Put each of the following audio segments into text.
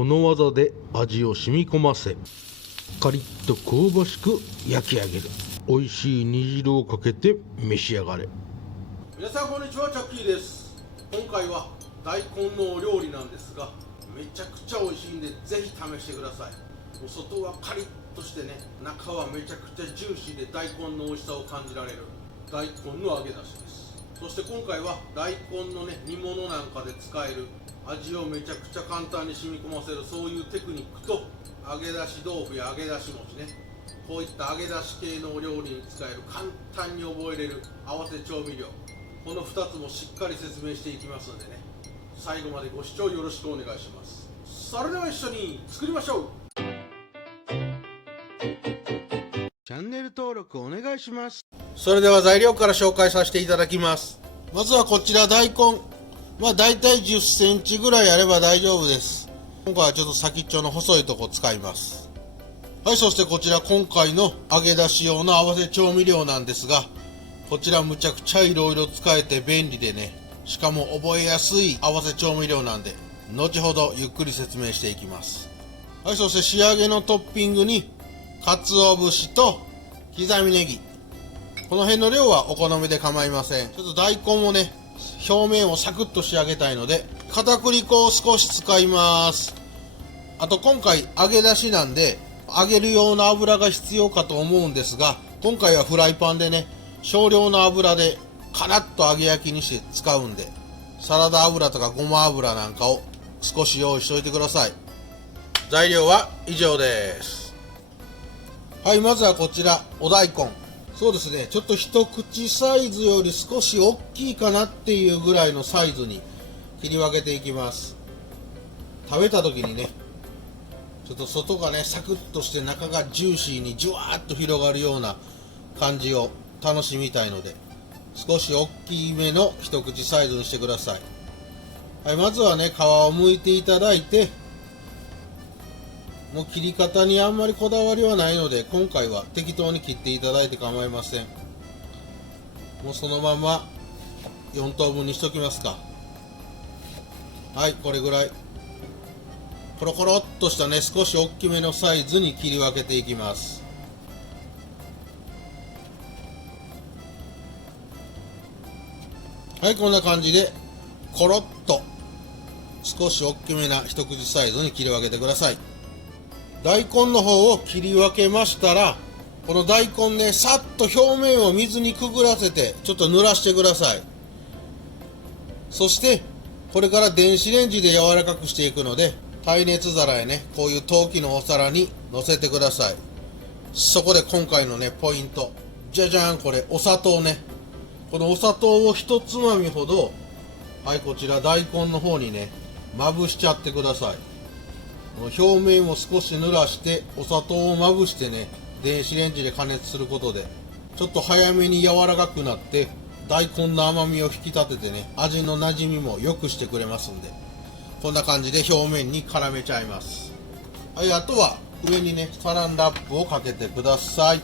この技で味を染み込ませ、カリッと香ばしく焼き上げる。美味しい煮汁をかけて召し上がれ。皆さんこんにちは、チャッキーです。今回は大根のお料理なんですが、めちゃくちゃ美味しいんでぜひ試してください。お外はカリッとしてね、中はめちゃくちゃジューシーで大根の美味しさを感じられる大根の揚げ出しです。そして今回は大根のね、煮物なんかで使える味をめちゃくちゃ簡単に染み込ませる、そういうテクニックと、揚げ出し豆腐や揚げ出し餅ね、こういった揚げ出し系のお料理に使える簡単に覚えれる合わせ調味料、この2つもしっかり説明していきますのでね、最後までご視聴よろしくお願いします。それでは一緒に作りましょう。チャンネル登録お願いします。それでは材料から紹介させていただきます。まずはこちら大根、だいたい10センチぐらいあれば大丈夫です。今回はちょっと先っちょの細いとこ使います。はい、そしてこちら今回の揚げ出し用の合わせ調味料なんですが、こちらむちゃくちゃいろいろ使えて便利でね、しかも覚えやすい合わせ調味料なんで、後ほどゆっくり説明していきます。はい、そして仕上げのトッピングに鰹節と刻みネギ、この辺の量はお好みで構いません。ちょっと大根もね、表面をサクッと仕上げたいので片栗粉を少し使います。あと今回揚げ出しなんで揚げる用の油が必要かと思うんですが、今回はフライパンでね、少量の油でカラッと揚げ焼きにして使うんで、サラダ油とかごま油なんかを少し用意しておいてください。材料は以上です。はい、まずはこちらお大根、そうですね、ちょっと一口サイズより少し大きいかなっていうぐらいのサイズに切り分けていきます。食べた時にね、ちょっと外がねサクッとして中がジューシーにジュワーッと広がるような感じを楽しみたいので、少し大きめの一口サイズにしてください。はい、まずはね、皮を剥いていただいて、もう切り方にあんまりこだわりはないので、今回は適当に切っていただいて構いません。もうそのまま4等分にしときますか。はい、これぐらいコロコロっとしたね、少し大きめのサイズに切り分けていきます。はい、こんな感じでコロッと少し大きめな一口サイズに切り分けてください。大根の方を切り分けましたら、この大根ね、さっと表面を水にくぐらせてちょっと濡らしてください。そしてこれから電子レンジで柔らかくしていくので、耐熱皿へね、こういう陶器のお皿に乗せてください。そこで今回のね、ポイント、じゃじゃん、これお砂糖ね。このお砂糖を一つまみほど、はい、こちら大根の方にね、まぶしちゃってください。表面を少し濡らしてお砂糖をまぶしてね、電子レンジで加熱することでちょっと早めに柔らかくなって、大根の甘みを引き立ててね、味の馴染みも良くしてくれますんで、こんな感じで表面に絡めちゃいます。はい、あとは上にね、サランラップをかけてください。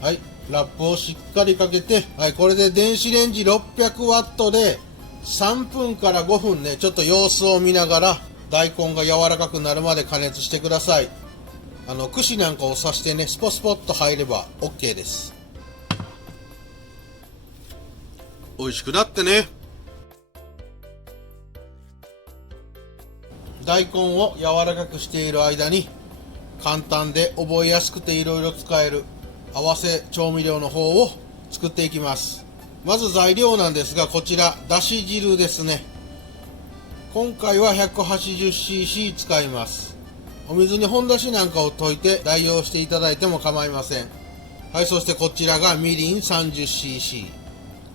はい、ラップをしっかりかけて、はい、これで電子レンジ600ワットで3分から5分ね、ちょっと様子を見ながら大根が柔らかくなるまで加熱してください。串なんかを刺してね、スポスポッと入れば OK です。美味しくなってね。大根を柔らかくしている間に、簡単で覚えやすくていろいろ使える合わせ調味料の方を作っていきます。まず材料なんですが、こちらだし汁ですね。今回は 180cc 使います。お水に本だしなんかを溶いて代用していただいても構いません。はい、そしてこちらがみりん 30cc、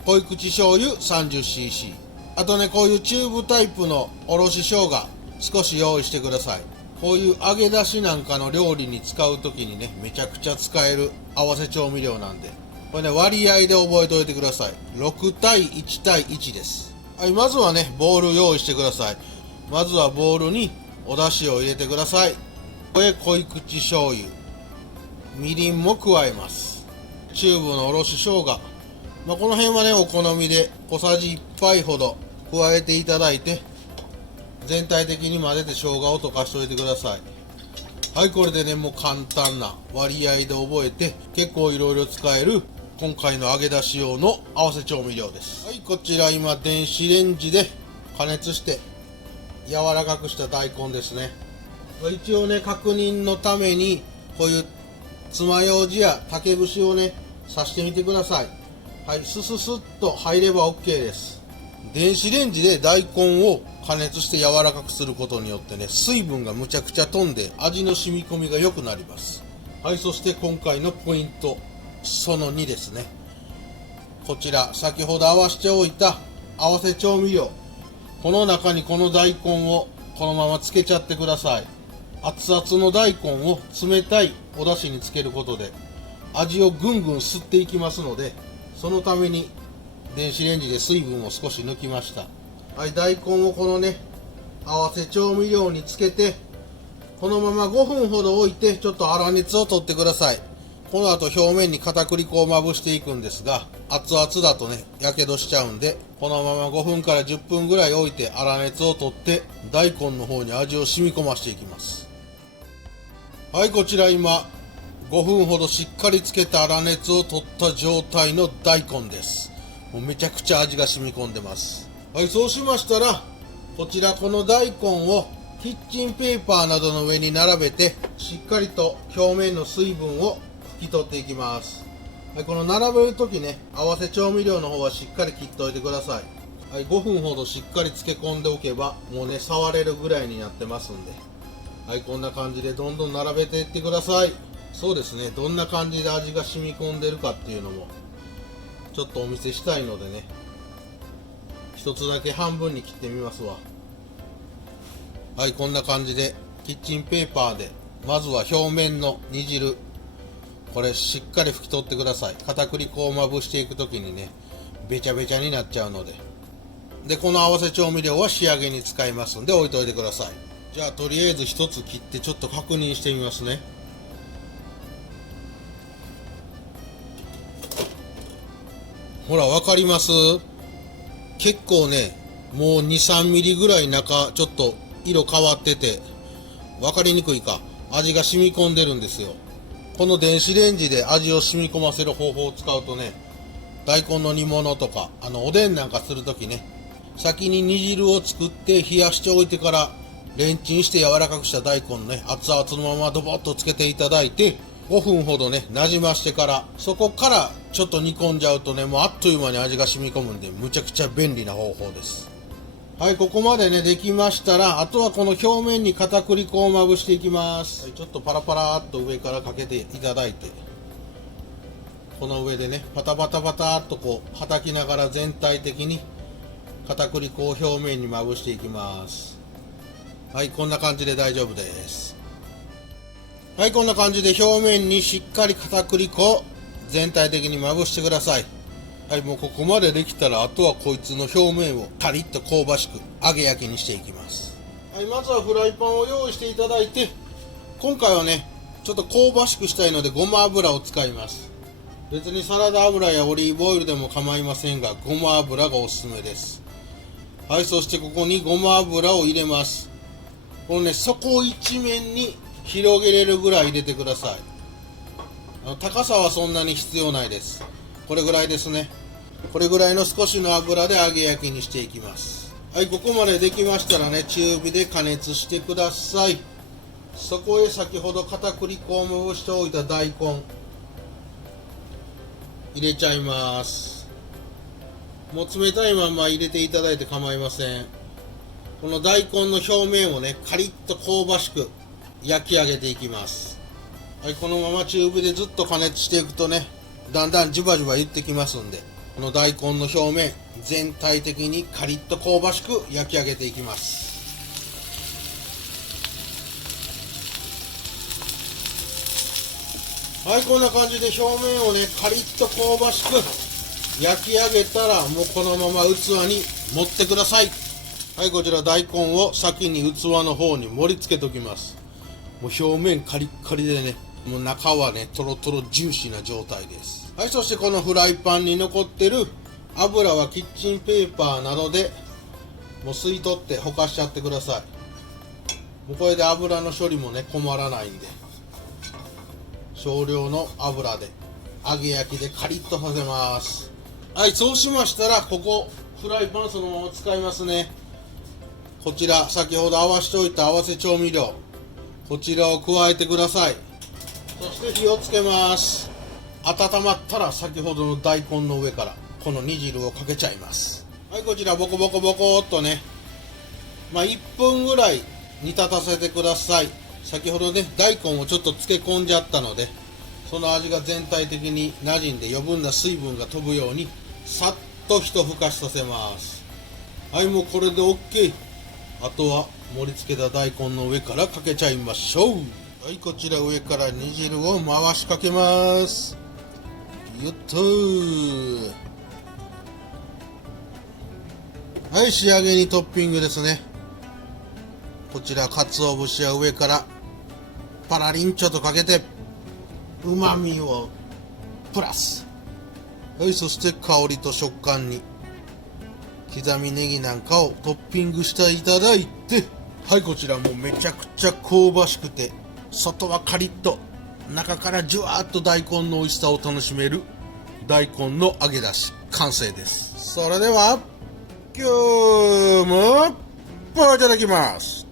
濃い口醤油 30cc、 あとね、こういうチューブタイプのおろし生姜少し用意してください。こういう揚げ出しなんかの料理に使うときにね、めちゃくちゃ使える合わせ調味料なんで、これね、割合で覚えておいてください。6対1対1です。はい、まずはね、ボウル用意してください。まずはボウルにお出汁を入れてください。これ濃い口醤油、みりんも加えます。チューブのおろし生姜、この辺はね、お好みで小さじ1杯ほど加えていただいて、全体的に混ぜて生姜を溶かしておいてください。はい、これでね、もう簡単な割合で覚えて、結構いろいろ使える今回の揚げ出し用の合わせ調味料です。はい、こちら今電子レンジで加熱して柔らかくした大根ですね。一応ね、確認のためにこういう爪楊枝や竹串をね刺してみてください。はい、スススッと入れば OK です。電子レンジで大根を加熱して柔らかくすることによってね、水分がむちゃくちゃ飛んで味の染み込みが良くなります。はい、そして今回のポイントその2ですね。こちら先ほど合わせておいた合わせ調味料、この中にこの大根をこのままつけちゃってください。熱々の大根を冷たいお出汁につけることで味をぐんぐん吸っていきますので、そのために電子レンジで水分を少し抜きました。はい、大根をこのね合わせ調味料につけてこのまま5分ほど置いてちょっと粗熱を取ってください。この後表面に片栗粉をまぶしていくんですが、熱々だとねやけどしちゃうんで、このまま5分から10分ぐらい置いて粗熱を取って大根の方に味を染み込ましていきます。はい、こちら今5分ほどしっかりつけた粗熱を取った状態の大根です。もうめちゃくちゃ味が染み込んでます。はい、そうしましたらこちらこの大根をキッチンペーパーなどの上に並べてしっかりと表面の水分を拭き取っていきます。はい、この並べるときね、合わせ調味料の方はしっかり切っておいてください。はい、5分ほどしっかり漬け込んでおけばもうね触れるぐらいになってますんで、はい、こんな感じでどんどん並べていってください。そうですね、どんな感じで味が染み込んでるかっていうのもちょっとお見せしたいのでね、一つだけ半分に切ってみますわ。はい、こんな感じでキッチンペーパーでまずは表面の煮汁、これしっかり拭き取ってください。片栗粉をまぶしていくときにねべちゃべちゃになっちゃうので。でこの合わせ調味料は仕上げに使いますんで置いといてください。じゃあとりあえず一つ切ってちょっと確認してみますね。ほら分かります？結構ねもう 2,3 ミリぐらい中ちょっと色変わってて分かりにくいか、味が染み込んでるんですよ。この電子レンジで味を染み込ませる方法を使うとね、大根の煮物とかおでんなんかするときね、先に煮汁を作って冷やしておいてからレンチンして柔らかくした大根ね、熱々のままドボッとつけていただいて5分ほどねなじましてから、そこからちょっと煮込んじゃうとね、もうあっという間に味が染み込むんでむちゃくちゃ便利な方法です。はい、ここまでねできましたら、あとはこの表面に片栗粉をまぶしていきます。はい、ちょっとパラパラっと上からかけていただいて、この上でねパタパタパタっとこうはたきながら全体的に片栗粉を表面にまぶしていきます。はい、こんな感じで大丈夫です。はい、こんな感じで表面にしっかり片栗粉全体的にまぶしてください。はい、もうここまでできたらあとはこいつの表面をカリッと香ばしく揚げ焼きにしていきます。はい、まずはフライパンを用意していただいて、今回はねちょっと香ばしくしたいのでごま油を使います。別にサラダ油やオリーブオイルでも構いませんが、ごま油がおすすめです。はい、そしてここにごま油を入れます。このね底一面に広げれるぐらい入れてください。高さはそんなに必要ないです。これぐらいですね。これぐらいの少しの油で揚げ焼きにしていきます。はい、ここまでできましたらね中火で加熱してください。そこへ先ほど片栗粉をまぶしておいた大根入れちゃいます。もう冷たいまま入れていただいて構いません。この大根の表面をねカリッと香ばしく焼き上げていきます。はい、このまま中火でずっと加熱していくとねだんだんジュバジュバ言ってきますんで、この大根の表面全体的にカリッと香ばしく焼き上げていきます。はい、こんな感じで表面をねカリッと香ばしく焼き上げたらもうこのまま器に盛ってください。はい、こちら大根を先に器の方に盛り付けておきます。もう表面カリッカリでね、もう中はねトロトロジューシーな状態です。はい、そしてこのフライパンに残ってる油はキッチンペーパーなどでもう吸い取ってほかしちゃってください。もうこれで油の処理もね困らないんで、少量の油で揚げ焼きでカリッとさせます。はい、そうしましたらここフライパンそのまま使いますね。こちら先ほど合わしておいた合わせ調味料、こちらを加えてください。そして火をつけます。温まったら先ほどの大根の上からこの煮汁をかけちゃいます。はい、こちらボコボコボコっとね、1分ぐらい煮立たせてください。先ほどね大根をちょっと漬け込んじゃったので、その味が全体的に馴染んで余分な水分が飛ぶようにさっと一ふかしさせます。はい、もうこれで OK。 あとは盛り付けた大根の上からかけちゃいましょう。はい、こちら上から煮汁を回しかけます。よっとー。はい、仕上げにトッピングですね。こちら鰹節は上からパラリンチョとかけてうまみをプラス。はい、そして香りと食感に刻みネギなんかをトッピングしていただいて、はい、こちらもうめちゃくちゃ香ばしくて外はカリッと中からジュワーッと大根の美味しさを楽しめる大根の揚げ出し完成です。それでは今日もいただきます。